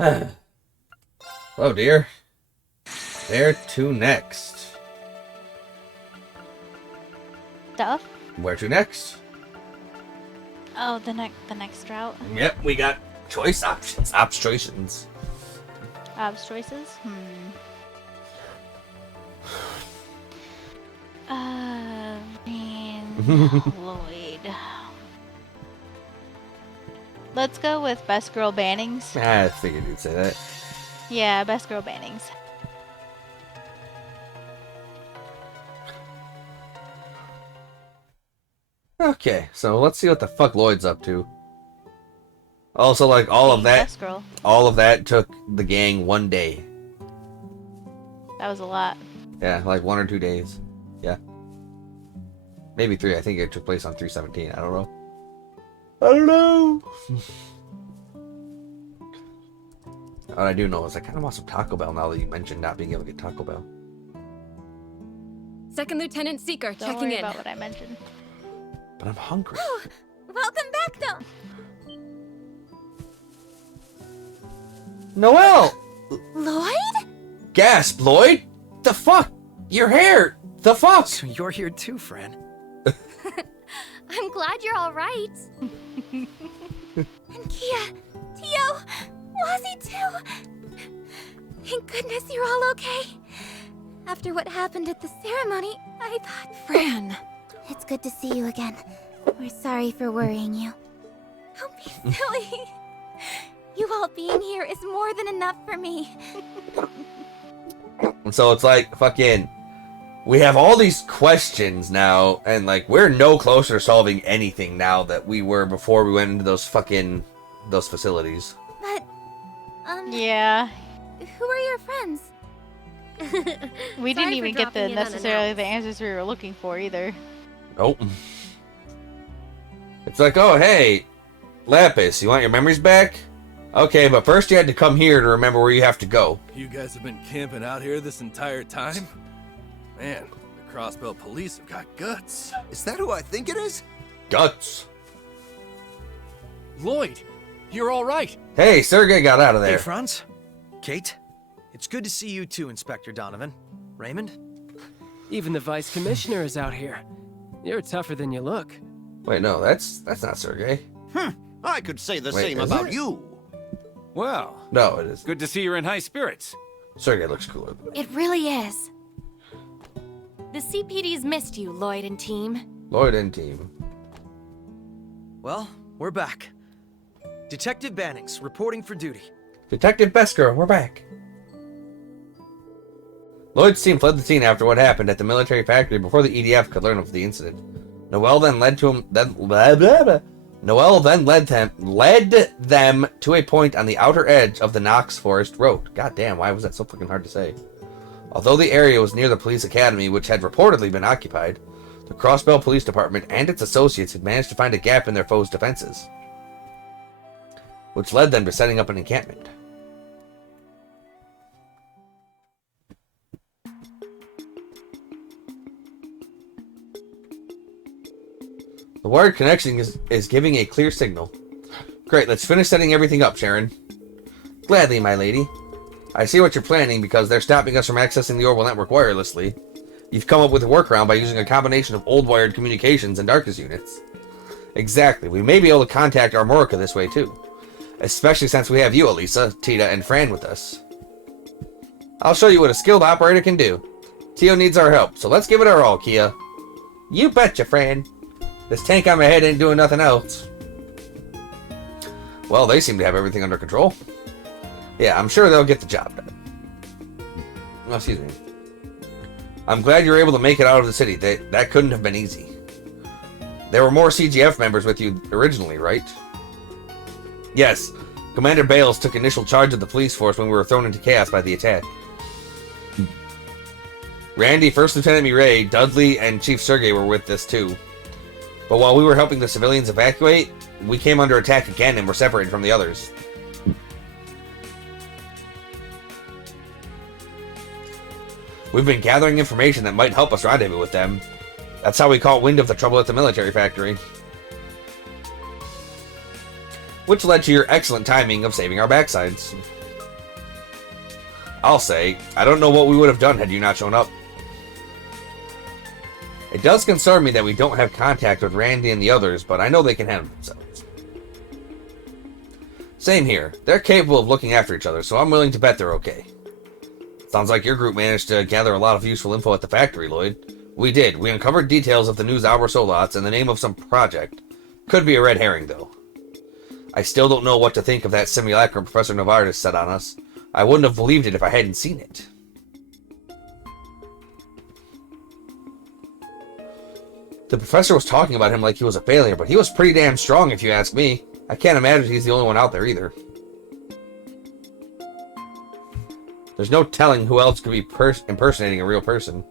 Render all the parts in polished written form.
Oh dear. Where to next? Stuff? Where to next? Oh, the next route. Yep, we got choice options. Obstructions. Ob's choices? Lloyd. Let's go with best girl bannings. I figured you'd say that. Yeah, best girl bannings. Okay, so let's see what the fuck Lloyd's up to. Also, like, all of Being that, best girl. all of that took the gang 1 day. That was a lot. Yeah, like 1 or 2 days. Yeah. Maybe 3. I think it took place on 3/17. I don't know. I don't know. What I do know is I kind of want some Taco Bell now that you mentioned not being able to get Taco Bell. Second Lieutenant Seeker, Don't checking worry in. about what I mentioned. But I'm hungry. Oh, welcome back, though. Noelle! Lloyd? Gasp, Lloyd! The fuck? Your hair! The fuck? So you're here too, Fran. I'm glad you're all right. And Kia, Tio, Wazzy too. Thank goodness you're all okay. After what happened at the ceremony, I thought... Fran! It's good to see you again. We're sorry for worrying you. Don't be silly. You all being here is more than enough for me. And so it's like, fucking, we have all these questions now, and like, we're no closer to solving anything now that we were before we went into those facilities. But, Yeah. who are your friends? We Sorry didn't for even get the dropping in necessarily the unannounced. answers we were looking for either. Nope. It's like, oh, hey, Lapis, you want your memories back? Okay, but first you had to come here to remember where you have to go. You guys have been camping out here this entire time? Man, the Crossbelt police have got guts. Is that who I think it is? Guts. Lloyd, you're all right. Hey, Sergey got out of Hey, there. Franz. Kate. It's good to see you too, Inspector Donovan. Raymond? Even the vice commissioner is out here. You're tougher than you look. Wait, no, that's not Sergey. I could say the Wait, same is about it? you. Well, No, it is. good to see you're in high spirits. Sergey looks cooler. It really is. The CPD's missed you, Lloyd and team. Lloyd and team. Well, we're back. Detective Bannings, reporting for duty. Detective Besker, we're back. Lloyd's team fled the scene after what happened at the military factory before the EDF could learn of the incident. Noelle then led them to a point on the outer edge of the Knox Forest Road. God damn, why was that so fucking hard to say? Although the area was near the police academy, which had reportedly been occupied, the Crossbell Police Department and its associates had managed to find a gap in their foes' defenses, which led them to setting up an encampment. The wired connection is giving a clear signal. Great, let's finish setting everything up, Sharon. Gladly, my lady. I see what you're planning because they're stopping us from accessing the Orbital Network wirelessly. You've come up with a workaround by using a combination of old wired communications and darkness units. Exactly, we may be able to contact Armorica this way too. Especially since we have you, Elisa, Tita, and Fran with us. I'll show you what a skilled operator can do. Tio needs our help, so let's give it our all, Kia. You betcha, Fran. This tank on my head ain't doing nothing else. Well, they seem to have everything under control. Yeah, I'm sure they'll get the job done. Oh, excuse me. I'm glad you were able to make it out of the city. That couldn't have been easy. There were more CGF members with you originally, right? Yes. Commander Bales took initial charge of the police force when we were thrown into chaos by the attack. Randy, First Lieutenant Mireille, Dudley, and Chief Sergey were with us too. But while we were helping the civilians evacuate, we came under attack again and were separated from the others. We've been gathering information that might help us rendezvous with them. That's how we caught wind of the trouble at the military factory. Which led to your excellent timing of saving our backsides. I'll say, I don't know what we would have done had you not shown up. It does concern me that we don't have contact with Randy and the others, but I know they can handle themselves. Same here. They're capable of looking after each other, so I'm willing to bet they're okay. Sounds like your group managed to gather a lot of useful info at the factory, Lloyd. We did. We uncovered details of the news Solots and the name of some project. Could be a red herring, though. I still don't know what to think of that simulacrum Professor Novartis set on us. I wouldn't have believed it if I hadn't seen it. The professor was talking about him like he was a failure, but he was pretty damn strong if you ask me. I can't imagine he's the only one out there either. There's no telling who else could be impersonating a real person.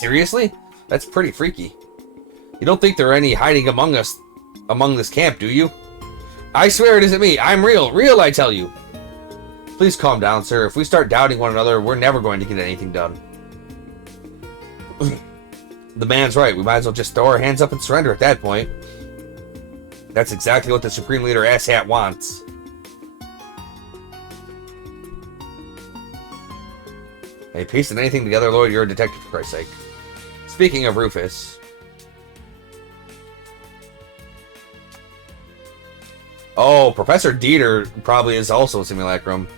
Seriously? That's pretty freaky. You don't think there are any hiding among this camp, do you? I swear it isn't me. I'm real. Real, I tell you. Please calm down, sir. If we start doubting one another, we're never going to get anything done. The man's right. We might as well just throw our hands up and surrender at that point. That's exactly what the Supreme Leader asshat wants. Hey, piecing anything together, Lloyd? You're a detective, for Christ's sake. Speaking of Rufus... Oh, Professor Dieter probably is also a simulacrum.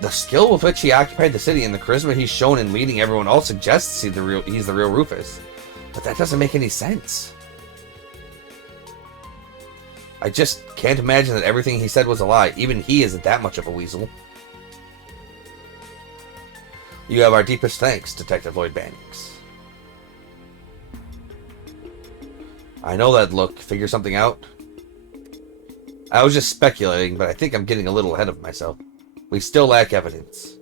The skill with which he occupied the city and the charisma he's shown in leading everyone all suggests he's the real Rufus. But that doesn't make any sense. I just can't imagine that everything he said was a lie. Even he isn't that much of a weasel. You have our deepest thanks, Detective Lloyd Bannings. I know that look. Figure something out? I was just speculating, but I think I'm getting a little ahead of myself. We still lack evidence.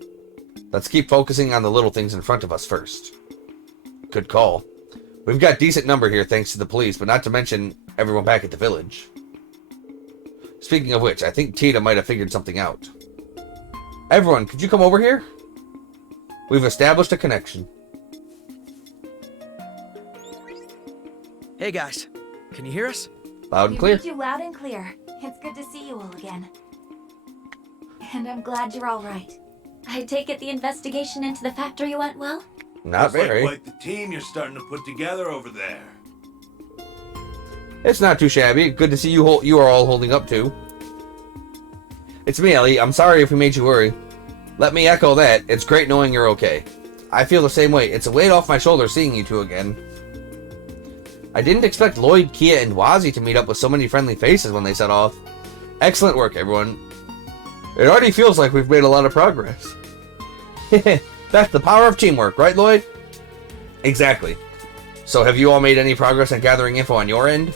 Let's keep focusing on the little things in front of us first. Good call. We've got decent number here thanks to the police, but not to mention everyone back at the village. Speaking of which, I think Tita might have figured something out. Everyone, could you come over here? We've established a connection. Hey guys, can you hear us? Loud and clear. We heard you loud and clear. It's good to see you all again. And I'm glad you're all right. I take it the investigation into the factory went well? Not very. Like the team you're starting to put together over there. It's not too shabby. Good to see you are all holding up too. It's me, Ellie. I'm sorry if we made you worry. Let me echo that. It's great knowing you're okay. I feel the same way. It's a weight off my shoulders seeing you two again. I didn't expect Lloyd, Kia, and Wazzy to meet up with so many friendly faces when they set off. Excellent work, everyone. It already feels like we've made a lot of progress. That's the power of teamwork, right, Lloyd? Exactly. So have you all made any progress on gathering info on your end?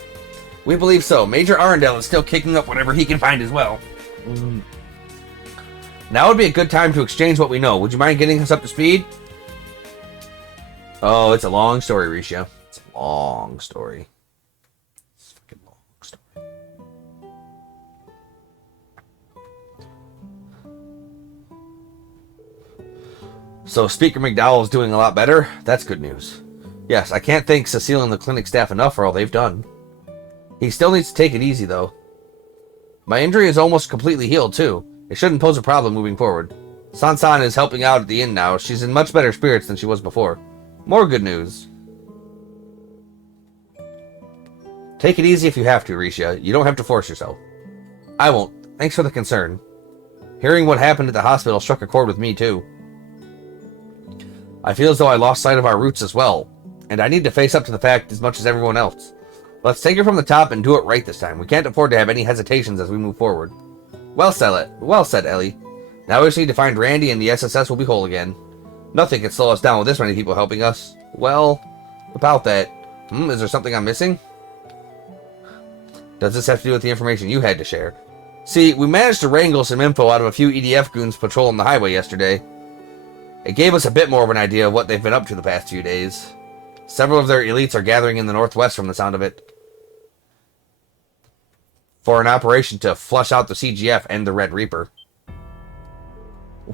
We believe so. Major Arundel is still kicking up whatever he can find as well. Now would be a good time to exchange what we know. Would you mind getting us up to speed? Oh, it's a long story, Risha. It's a long story. It's a fucking long story. So Speaker McDowell's doing a lot better? That's good news. Yes, I can't thank Cecile and the clinic staff enough for all they've done. He still needs to take it easy, though. My injury is almost completely healed, too. It shouldn't pose a problem moving forward. San-san is helping out at the inn now. She's in much better spirits than she was before. More good news. Take it easy if you have to, Risha. You don't have to force yourself. I won't. Thanks for the concern. Hearing what happened at the hospital struck a chord with me, too. I feel as though I lost sight of our roots as well, and I need to face up to the fact as much as everyone else. Let's take it from the top and do it right this time. We can't afford to have any hesitations as we move forward. Well said, Ellie. Now we just need to find Randy and the SSS will be whole again. Nothing can slow us down with this many people helping us. Well, about that. Is there something I'm missing? Does this have to do with the information you had to share? See, we managed to wrangle some info out of a few EDF goons patrolling the highway yesterday. It gave us a bit more of an idea of what they've been up to the past few days. Several of their elites are gathering in the northwest from the sound of it, for an operation to flush out the CGF and the Red Reaper.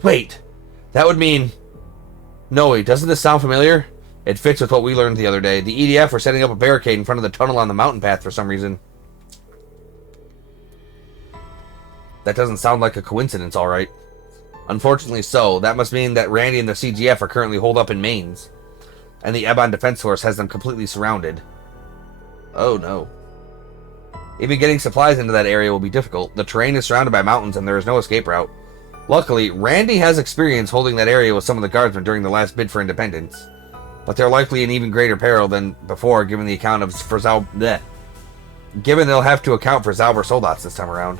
Wait, that would mean... No, doesn't this sound familiar? It fits with what we learned the other day. The EDF are setting up a barricade in front of the tunnel on the mountain path for some reason. That doesn't sound like a coincidence, alright. Unfortunately so, that must mean that Randy and the CGF are currently holed up in Mainz. And the Ebon Defense Force has them completely surrounded. Oh no. Even getting supplies into that area will be difficult. The terrain is surrounded by mountains and there is no escape route. Luckily, Randy has experience holding that area with some of the guardsmen during the last bid for independence. But they're likely in even greater peril than before, given the account of given they'll have to account for Zauber soldats this time around.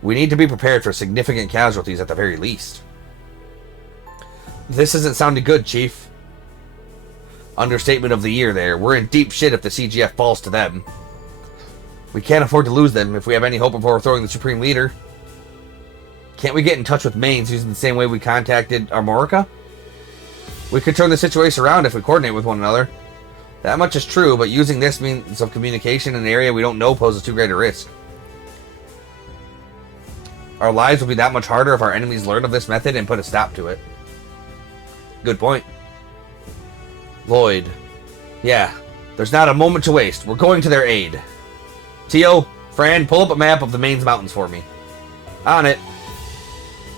We need to be prepared for significant casualties at the very least. This isn't sounding good, Chief. Understatement of the year there. We're in deep shit if the CGF falls to them. We can't afford to lose them if we have any hope of overthrowing the Supreme Leader. Can't we get in touch with Mainz using the same way we contacted Armorica? We could turn the situation around if we coordinate with one another. That much is true, but using this means of communication in an area we don't know poses too great a risk. Our lives will be that much harder if our enemies learn of this method and put a stop to it. Good point. Lloyd. Yeah, there's not a moment to waste. We're going to their aid. Tio, Fran, pull up a map of the Mainz Mountains for me. On it.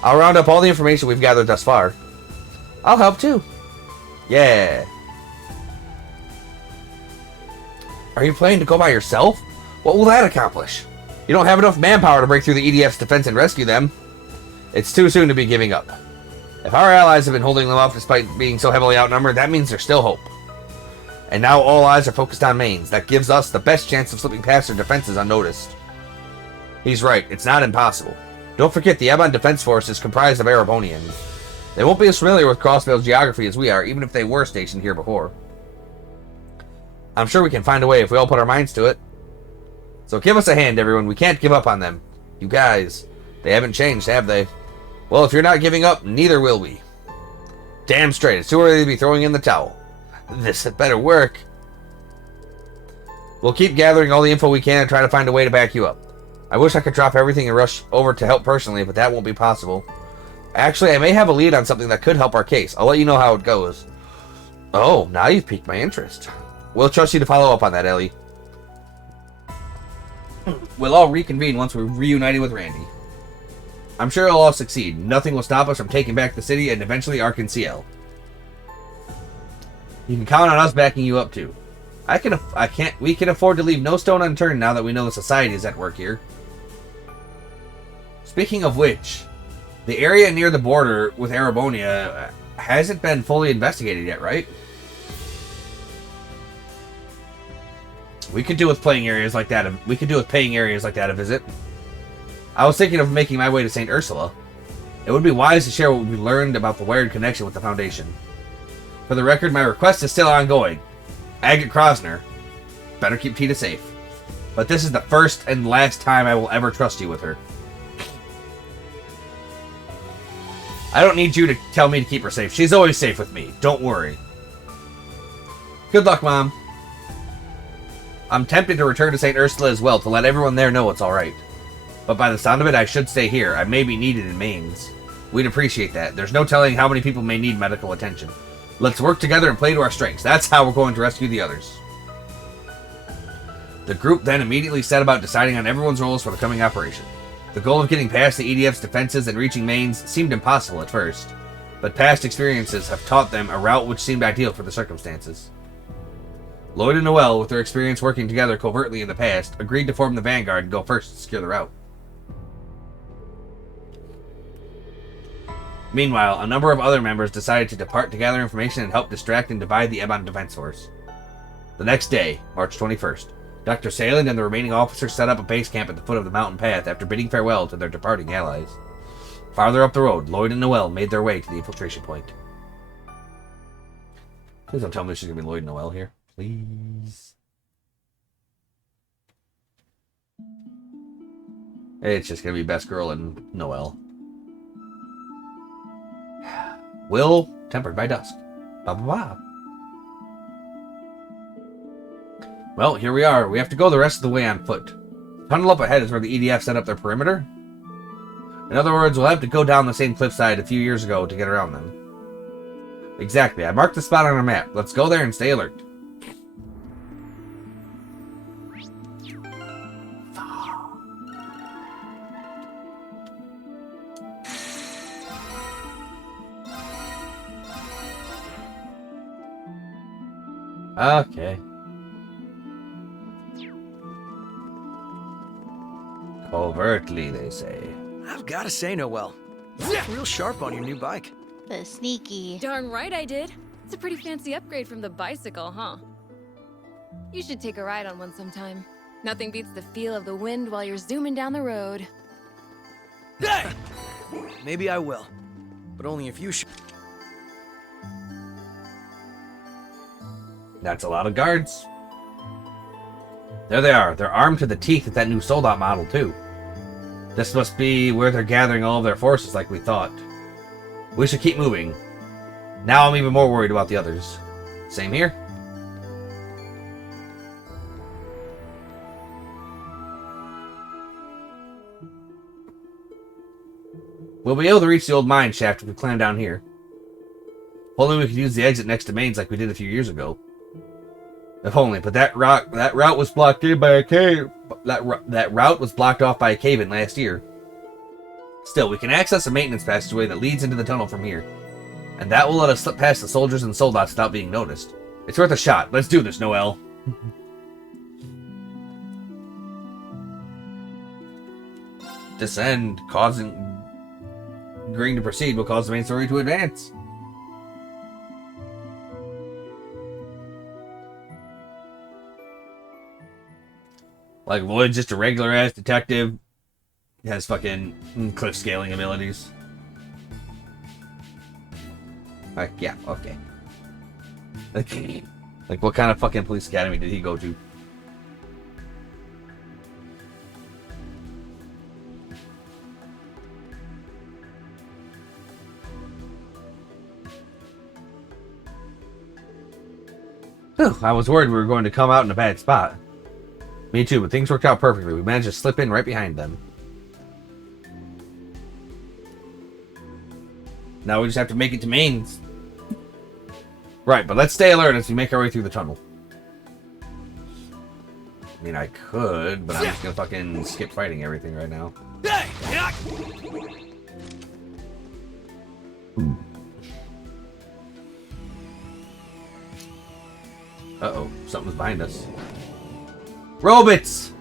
I'll round up all the information we've gathered thus far. I'll help too. Yeah. Are you planning to go by yourself? What will that accomplish? You don't have enough manpower to break through the EDF's defense and rescue them. It's too soon to be giving up. If our allies have been holding them off despite being so heavily outnumbered, that means there's still hope. And now all eyes are focused on Mainz. That gives us the best chance of slipping past their defenses unnoticed. He's right, it's not impossible. Don't forget, the Ebon Defense Force is comprised of Erebonians. They won't be as familiar with Crossvale's geography as we are, even if they were stationed here before. I'm sure we can find a way if we all put our minds to it. So give us a hand, everyone. We can't give up on them. You guys. They haven't changed, have they? Well, if you're not giving up, neither will we. Damn straight. It's too early to be throwing in the towel. This had better work. We'll keep gathering all the info we can and try to find a way to back you up. I wish I could drop everything and rush over to help personally, but that won't be possible. Actually, I may have a lead on something that could help our case. I'll let you know how it goes. Oh, now you've piqued my interest. We'll trust you to follow up on that, Ellie. We'll all reconvene once we're reunited with Randy. I'm sure it'll all succeed. Nothing will stop us from taking back the city and eventually Arkansas. You can count on us backing you up too. We can afford to leave no stone unturned now that we know the society is at work here. Speaking of which, the area near the border with Erebonia hasn't been fully investigated yet, right? We could do with paying areas like that a visit. I was thinking of making my way to St. Ursula. It would be wise to share what we learned about the wired connection with the Foundation. For the record, my request is still ongoing. Agate Krosner. Better keep Tita safe. But this is the first and last time I will ever trust you with her. I don't need you to tell me to keep her safe. She's always safe with me. Don't worry. Good luck, Mom. I'm tempted to return to St. Ursula as well to let everyone there know it's alright. But by the sound of it, I should stay here. I may be needed in Mainz. We'd appreciate that. There's no telling how many people may need medical attention. Let's work together and play to our strengths. That's how we're going to rescue the others. The group then immediately set about deciding on everyone's roles for the coming operation. The goal of getting past the EDF's defenses and reaching Mainz seemed impossible at first, but past experiences have taught them a route which seemed ideal for the circumstances. Lloyd and Noel, with their experience working together covertly in the past, agreed to form the vanguard and go first to secure the route. Meanwhile, a number of other members decided to depart to gather information and help distract and divide the Ebon Defense Force. The next day, March 21st, Dr. Salen and the remaining officers set up a base camp at the foot of the mountain path after bidding farewell to their departing allies. Farther up the road, Lloyd and Noel made their way to the infiltration point. Please don't tell me she's going to be Lloyd and Noel here. Please. It's just going to be Best Girl and Noel. Will, tempered by dusk. Ba ba ba. Well, here we are. We have to go the rest of the way on foot. The tunnel up ahead is where the EDF set up their perimeter. In other words, we'll have to go down the same cliffside a few years ago to get around them. Exactly. I marked the spot on our map. Let's go there and stay alert. Okay. Covertly, they say. I've gotta say, Noelle, you look real sharp on your new bike. The sneaky. Darn right I did. It's a pretty fancy upgrade from the bicycle, huh? You should take a ride on one sometime. Nothing beats the feel of the wind while you're zooming down the road. Hey! Maybe I will, but only if you That's a lot of guards. There they are. They're armed to the teeth with that new sold-out model, too. This must be where they're gathering all of their forces like we thought. We should keep moving. Now I'm even more worried about the others. Same here. We'll be able to reach the old mine shaft if we climb down here. If only we could use the exit next to Main's like we did a few years ago. If only, but that route was blocked in by a cave. That route was blocked off by a cave-in last year. Still, we can access a maintenance passageway that leads into the tunnel from here. And that will let us slip past the soldiers and soldats without being noticed. It's worth a shot. Let's do this, Noelle. Descend, agreeing to proceed will cause the main story to advance. Like Lloyd's just a regular ass detective. He has fucking cliff scaling abilities. Yeah, okay. Like what kind of fucking police academy did he go to? Whew, I was worried we were going to come out in a bad spot. Me too, but things worked out perfectly. We managed to slip in right behind them. Now we just have to make it to Main's. Right, but let's stay alert as we make our way through the tunnel. I mean, I could, but I'm just gonna fucking skip fighting everything right now. Uh-oh, something's behind us. Robots!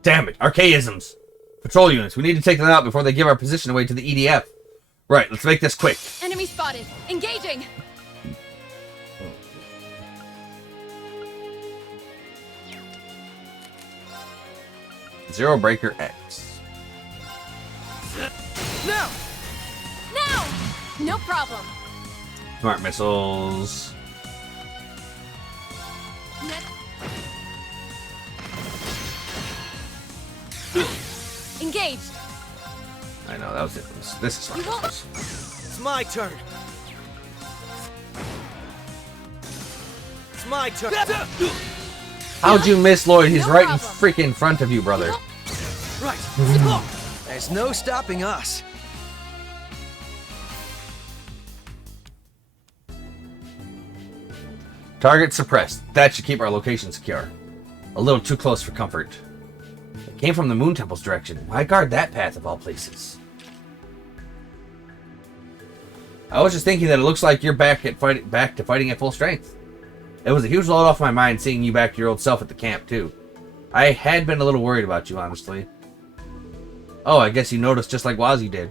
Damn it, archaisms. Patrol units, we need to take them out before they give our position away to the EDF. Right, let's make this quick. Enemy spotted. Engaging. Zero Breaker X. Now! Now! No problem. Smart missiles. Engaged. I know, that was it. This is You won't. It's my turn. It's my turn. How'd you miss Lloyd? He's No right problem. in freaking front of you, brother. Right. There's no stopping us. Target suppressed. That should keep our location secure. A little too close for comfort. It came from the Moon Temple's direction. Why guard that path of all places? I was just thinking that it looks like you're back to fighting at full strength. It was a huge load off my mind seeing you back to your old self at the camp, too. I had been a little worried about you, honestly. Oh, I guess you noticed just like Wazzy did.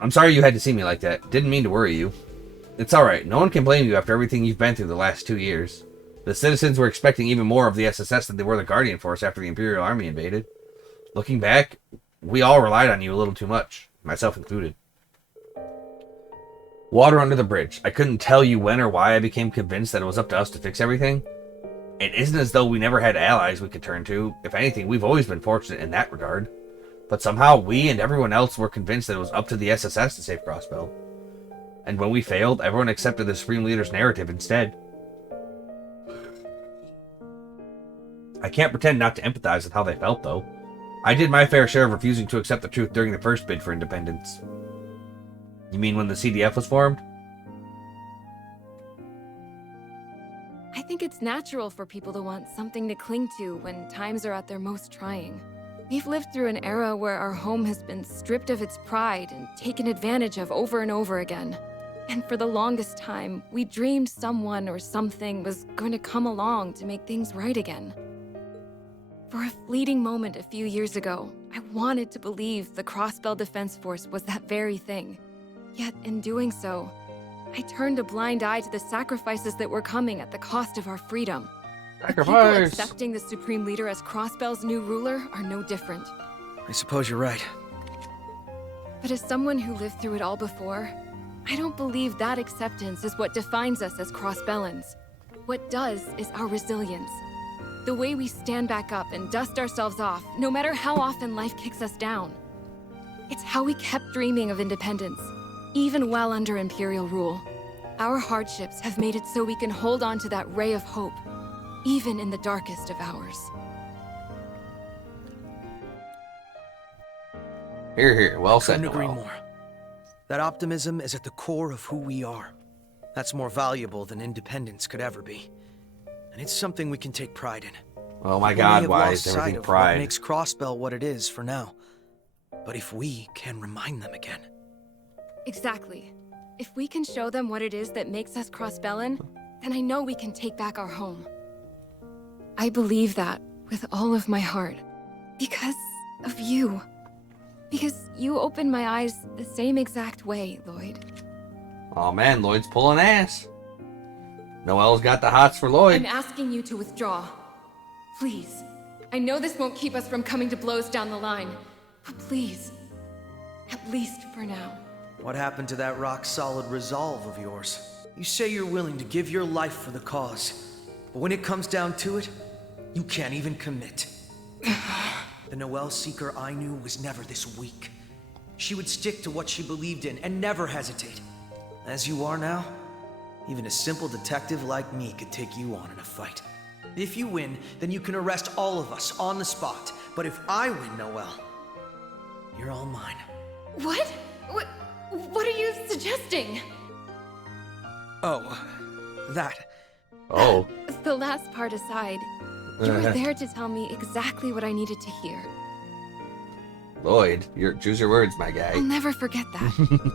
I'm sorry you had to see me like that. Didn't mean to worry you. It's alright. No one can blame you after everything you've been through the last 2 years. The citizens were expecting even more of the SSS than they were the Guardian Force after the Imperial Army invaded. Looking back, we all relied on you a little too much, myself included. Water under the bridge. I couldn't tell you when or why I became convinced that it was up to us to fix everything. It isn't as though we never had allies we could turn to. If anything, we've always been fortunate in that regard. But somehow we and everyone else were convinced that it was up to the SSS to save Crossbell. And when we failed, everyone accepted the Supreme Leader's narrative instead. I can't pretend not to empathize with how they felt, though. I did my fair share of refusing to accept the truth during the first bid for independence. You mean when the CDF was formed? I think it's natural for people to want something to cling to when times are at their most trying. We've lived through an era where our home has been stripped of its pride and taken advantage of over and over again. And for the longest time, we dreamed someone or something was going to come along to make things right again. For a fleeting moment a few years ago, I wanted to believe the Crossbell Defense Force was that very thing. Yet in doing so, I turned a blind eye to the sacrifices that were coming at the cost of our freedom. The people Sacrifice! accepting the Supreme Leader as Crossbell's new ruler are no different. I suppose you're right. But as someone who lived through it all before, I don't believe that acceptance is what defines us as Crossbellans. What does is our resilience. The way we stand back up and dust ourselves off, no matter how often life kicks us down. It's how we kept dreaming of independence, even while under Imperial rule. Our hardships have made it so we can hold on to that ray of hope, even in the darkest of hours. Here, here. Well said, Couldn't agree Noel. more. That optimism is at the core of who we are. That's more valuable than independence could ever be. And it's something we can take pride in. Oh my We may God, have why lost is sight everything of What pride? makes Crossbell what it is for now. But if we can remind them again. Exactly. If we can show them what it is that makes us Crossbellan, then I know we can take back our home. I believe that with all of my heart. Because of you. Because you opened my eyes the same exact way, Lloyd. Oh man, Lloyd's pulling ass. Noel's got the hots for Lloyd. I'm asking you to withdraw. Please. I know this won't keep us from coming to blows down the line. But please. At least for now. What happened to that rock-solid resolve of yours? You say you're willing to give your life for the cause, but when it comes down to it, you can't even commit. The Noelle Seeker I knew was never this weak. She would stick to what she believed in and never hesitate. As you are now, even a simple detective like me could take you on in a fight. If you win, then you can arrest all of us on the spot. But if I win, Noelle, you're all mine. What? What are you suggesting? Oh, that. Oh. The last part aside, you were there to tell me exactly what I needed to hear. Lloyd, choose your words, my guy. I'll never forget that.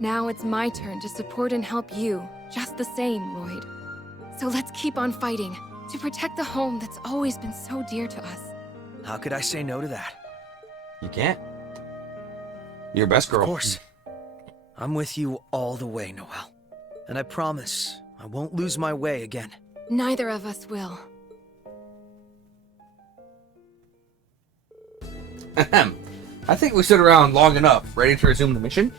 Now it's my turn to support and help you, just the same, Lloyd. So let's keep on fighting, to protect the home that's always been so dear to us. How could I say no to that? You can't. You're best girl. Of course. I'm with you all the way, Noelle. And I promise I won't lose my way again. Neither of us will. I think we stood around long enough. Ready to resume the mission?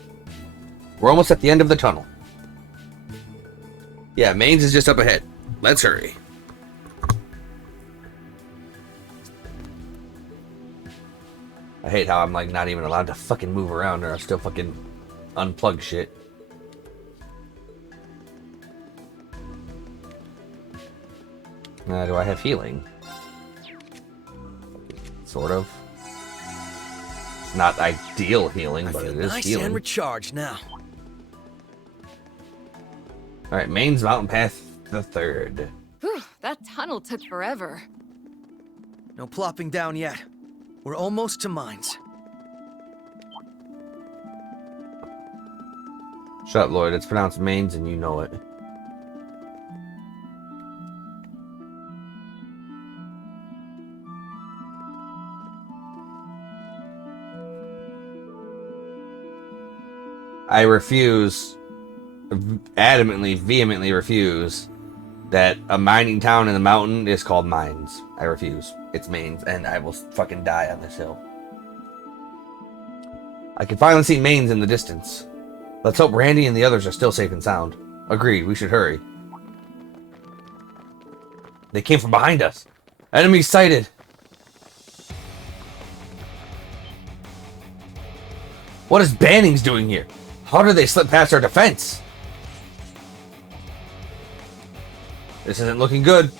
We're almost at the end of the tunnel. Yeah, Mainz is just up ahead. Let's hurry. I hate how I'm like not even allowed to fucking move around, or I'll still fucking unplug shit. Do I have healing? Sort of. It's not ideal healing, but it is nice healing. and recharged now. Alright, Mainz Mountain Path the Third. Whew, that tunnel took forever. No plopping down yet. We're almost to mines. Shut up, Lloyd. It's pronounced Mainz and you know it. I refuse, adamantly, vehemently refuse, that a mining town in the mountain is called Mines. I refuse. It's Mainz, and I will fucking die on this hill. I can finally see Mainz in the distance. Let's hope Randy and the others are still safe and sound. Agreed, we should hurry. They came from behind us. Enemies sighted. What is Bannings doing here? How did they slip past our defense? This isn't looking good.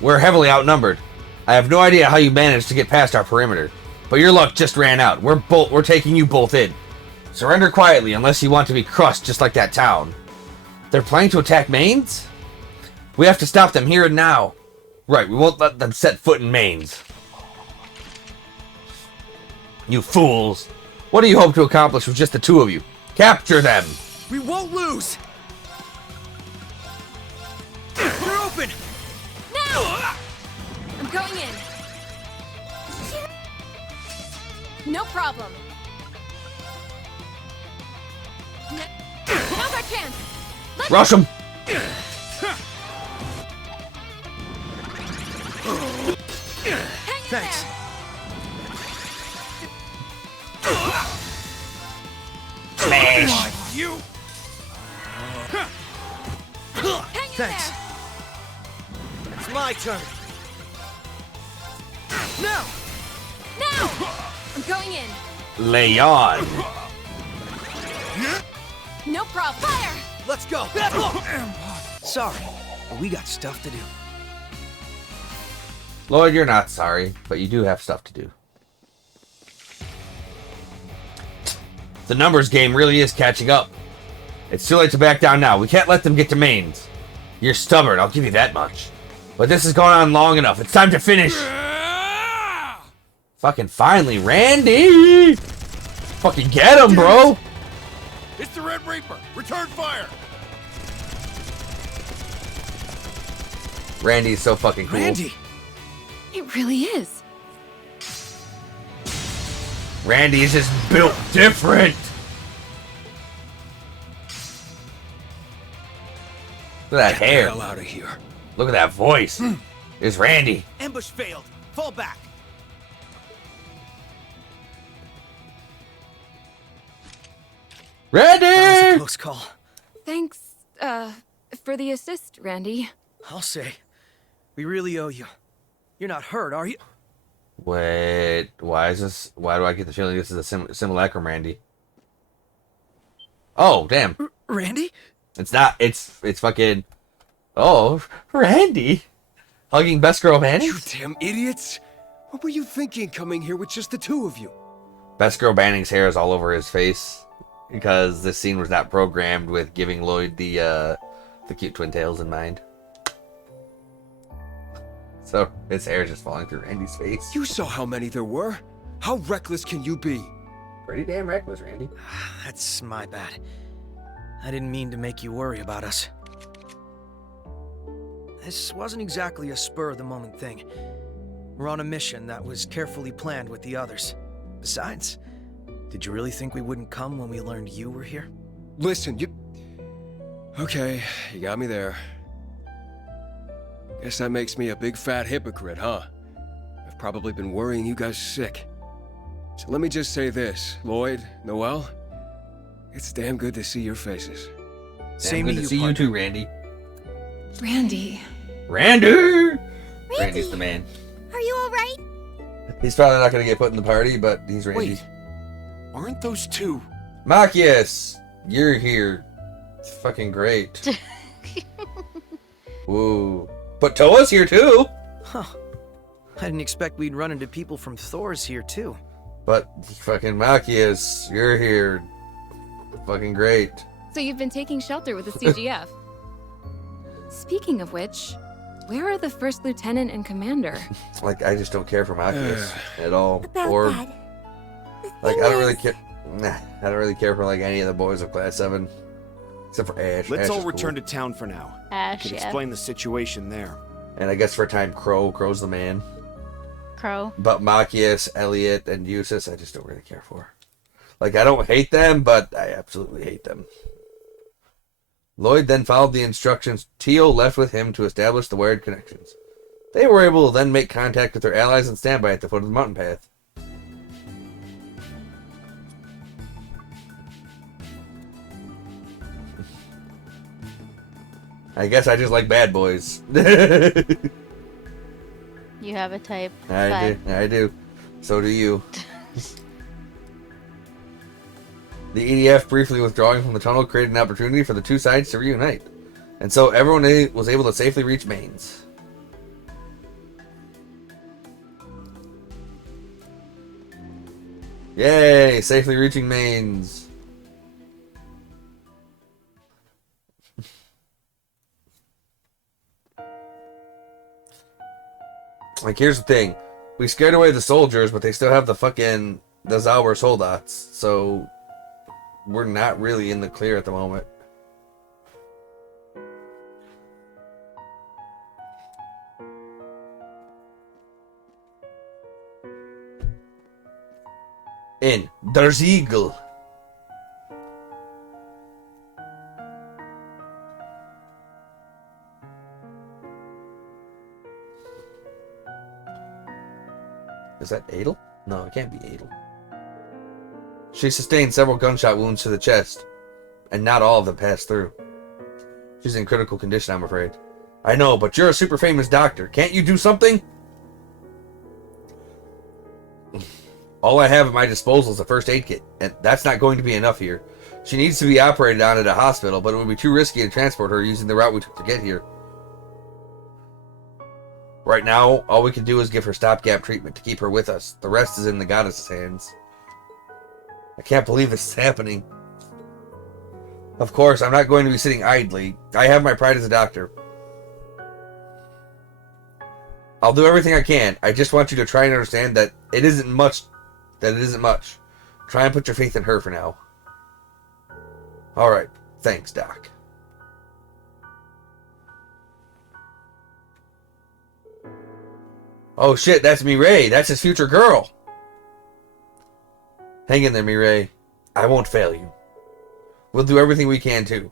We're heavily outnumbered. I have no idea how you managed to get past our perimeter, but your luck just ran out. We're taking you both in. Surrender quietly unless you want to be crushed just like that town. They're planning to attack Mainz? We have to stop them here and now. Right, we won't let them set foot in Mainz. You fools. What do you hope to accomplish with just the two of you? Capture them! We won't lose! You're open! Now! I'm going in. No problem. Now's our chance. Rush him! Hang in Thanks. Smash! You! there. Hang in Thanks. there. It's my turn. Now! Now! I'm going in. Lay on! No problem. Fire! Let's go! Sorry, but we got stuff to do. Lloyd, you're not sorry, but you do have stuff to do. The numbers game really is catching up. It's too late to back down now. We can't let them get to mains. You're stubborn, I'll give you that much. But this has gone on long enough. It's time to finish. Fucking finally, Randy! Fucking get him, bro! It's the Red Reaper! Return fire! Randy's so fucking cool. Randy! It really is. Randy is just built different. Look at that hair. Get the hell out of here. Look at that voice. It's Randy. Ambush failed. Fall back. That was a Randy! close call. Thanks, for the assist, Randy. I'll say. We really owe you. You're not hurt, are you? Wait, why is this? Why do I get the feeling this is a simulacrum, Randy? Oh, damn. Randy? It's not. It's fucking. Oh, Randy. Hugging best girl You Mannings? damn idiots! What were you thinking coming here with just the two of you? Best girl Manning's hair is all over his face because this scene was not programmed with giving Lloyd the cute twin tails in mind. So his hair is just falling through Randy's face. You saw how many there were. How reckless can you be? Pretty damn reckless, Randy. That's my bad. I didn't mean to make you worry about us. This wasn't exactly a spur-of-the-moment thing. We're on a mission that was carefully planned with the others. Besides, did you really think we wouldn't come when we learned you were here? Listen, you... Okay, you got me there. Guess that makes me a big fat hypocrite, huh? I've probably been worrying you guys sick. So let me just say this, Lloyd, Noel, it's damn good to see your faces. Same Good to to you, see you partner. too, Randy. Randy. Randy! Randy's the man. Are you alright? He's probably not going to get put in the party, but he's Randy. Wait, aren't those two? Machias, you're here. It's fucking great. Woo. But Toa's here too. Huh. I didn't expect we'd run into people from Thor's here, too. But fucking Machias, you're here. Fucking great. So you've been taking shelter with the CGF. Speaking of which, where are the first lieutenant and commander? Like, I just don't care for Machias at all. About Or, that. like, I don't really care. Nah, I don't really care for, like, any of the boys of Class 7. Except for Ash. Let's Ash all is return cool. to town for now. Ash, Can yeah. explain the situation there. And I guess for a time, Crow's the man. Crow. But Machias, Elliot, and Eustace, I just don't really care for. Like, I don't hate them, but I absolutely hate them. Lloyd then followed the instructions Teal left with him to establish the wired connections. They were able to then make contact with their allies and standby at the foot of the mountain path. I guess I just like bad boys. You have a type. I do. So do you. The EDF briefly withdrawing from the tunnel created an opportunity for the two sides to reunite. And so everyone was able to safely reach Mains. Yay! Safely reaching Mains. Like, here's the thing. We scared away the soldiers, but they still have the fucking... the Zauber Soldats. So... we're not really in the clear at the moment. In Der Siegel. Is that Adel? No, it can't be Adel. She sustained several gunshot wounds to the chest, and not all of them passed through. She's in critical condition, I'm afraid. I know, but you're a super famous doctor. Can't you do something? All I have at my disposal is a first aid kit, and that's not going to be enough here. She needs to be operated on at a hospital, but it would be too risky to transport her using the route we took to get here. Right now, all we can do is give her stopgap treatment to keep her with us. The rest is in the goddess's hands. I can't believe this is happening. Of course, I'm not going to be sitting idly. I have my pride as a doctor. I'll do everything I can. I just want you to try and understand that it isn't much. Try and put your faith in her for now. Alright. Thanks, Doc. Oh shit, that's Mireille. That's his future girl. Hang in there, Mireille. I won't fail you. We'll do everything we can, too.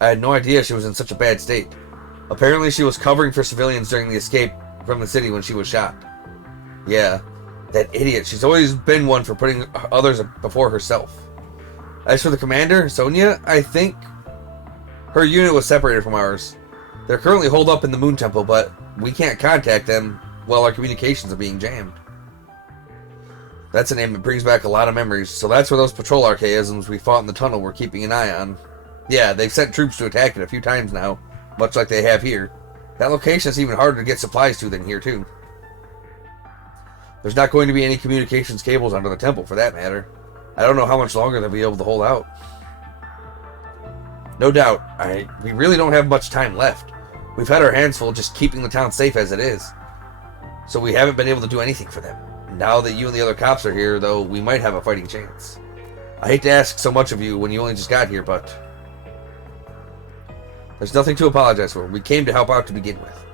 I had no idea she was in such a bad state. Apparently she was covering for civilians during the escape from the city when she was shot. Yeah, that idiot. She's always been one for putting others before herself. As for the commander, Sonia, I think her unit was separated from ours. They're currently holed up in the Moon Temple, but we can't contact them while our communications are being jammed. That's a name that brings back a lot of memories, so that's where those patrol archaisms we fought in the tunnel were keeping an eye on. Yeah, they've sent troops to attack it a few times now, much like they have here. That location is even harder to get supplies to than here, too. There's not going to be any communications cables under the temple, for that matter. I don't know how much longer they'll be able to hold out. No doubt, we really don't have much time left. We've had our hands full just keeping the town safe as it is. So we haven't been able to do anything for them. Now that you and the other cops are here, though, we might have a fighting chance. I hate to ask so much of you when you only just got here, but there's nothing to apologize for. We came to help out to begin with.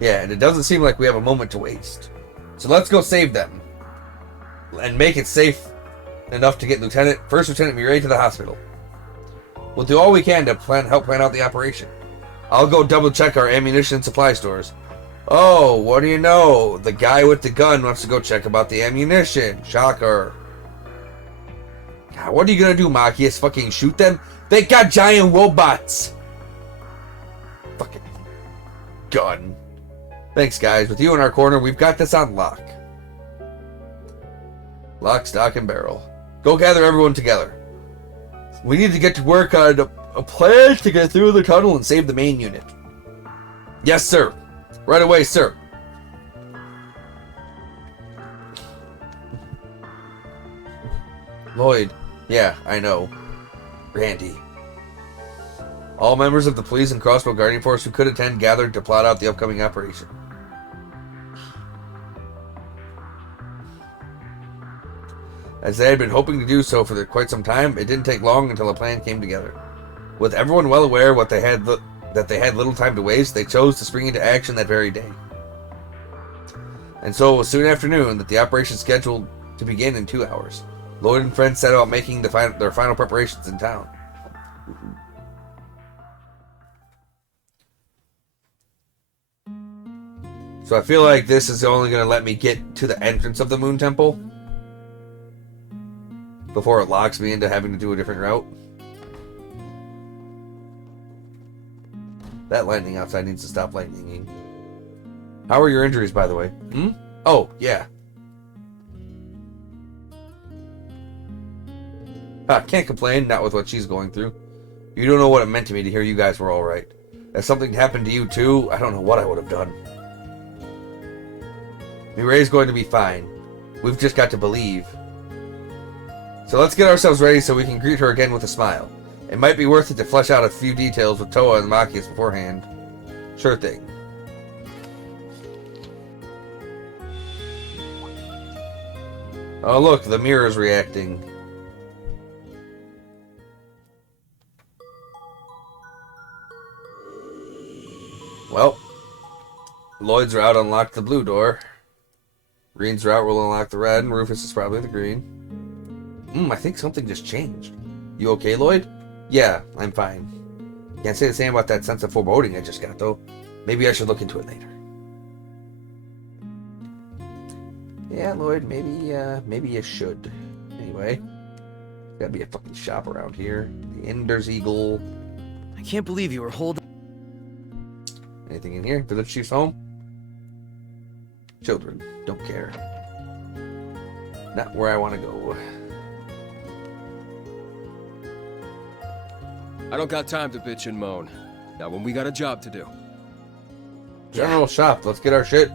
Yeah, and it doesn't seem like we have a moment to waste. So let's go save them. And make it safe enough to get First Lieutenant Mireille to the hospital. We'll do all we can to help plan out the operation. I'll go double check our ammunition and supply stores. Oh, what do you know? The guy with the gun wants to go check about the ammunition. Shocker. God, what are you gonna do, Machias? Fucking shoot them? They got giant robots! Fucking gun. Thanks, guys. With you in our corner, we've got this on lock. Lock, stock, and barrel. Go gather everyone together. We need to get to work on a plan to get through the tunnel and save the main unit. Yes, sir. Right away, sir. Lloyd. Yeah, I know. Randy. All members of the police and crossbow guardian force who could attend gathered to plot out the upcoming operation. As they had been hoping to do so for quite some time, it didn't take long until a plan came together. With everyone well aware that they had little time to waste, they chose to spring into action that very day. And so it was soon after noon that the operation scheduled to begin in 2 hours. Lloyd and friends set out making their final preparations in town. So I feel like this is only going to let me get to the entrance of the Moon Temple before it locks me into having to do a different route. That lightning outside needs to stop lightninging. How are your injuries, by the way? Oh, yeah. Can't complain, not with what she's going through. You don't know what it meant to me to hear you guys were alright. If something happened to you too, I don't know what I would have done. Mireille's going to be fine. We've just got to believe. So let's get ourselves ready so we can greet her again with a smile. It might be worth it to flesh out a few details with Toa and Machias beforehand. Sure thing. Oh, look, the mirror's reacting. Well, Lloyd's route unlocked the blue door. Green's route will unlock the red, and Rufus is probably the green. I think something just changed. You okay, Lloyd? Yeah, I'm fine. Can't say the same about that sense of foreboding I just got, though. Maybe I should look into it later. Yeah, Lloyd, maybe you should. Anyway, gotta be a fucking shop around here. The Ender's Eagle. I can't believe you were holding. Anything in here? Village Chief's home? Children, don't care. Not where I want to go. I don't got time to bitch and moan. Not when we got a job to do. General shop, let's get our shit.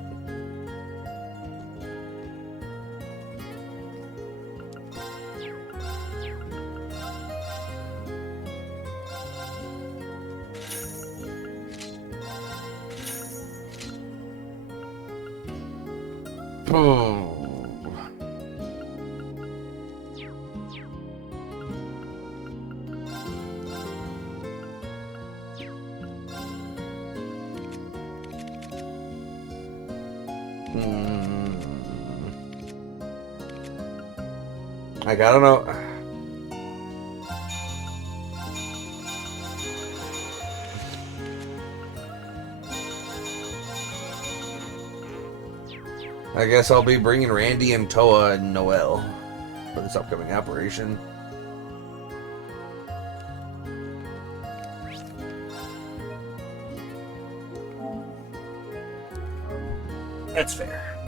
Like, I don't know. I guess I'll be bringing Randy and Toa and Noel for this upcoming operation. That's fair.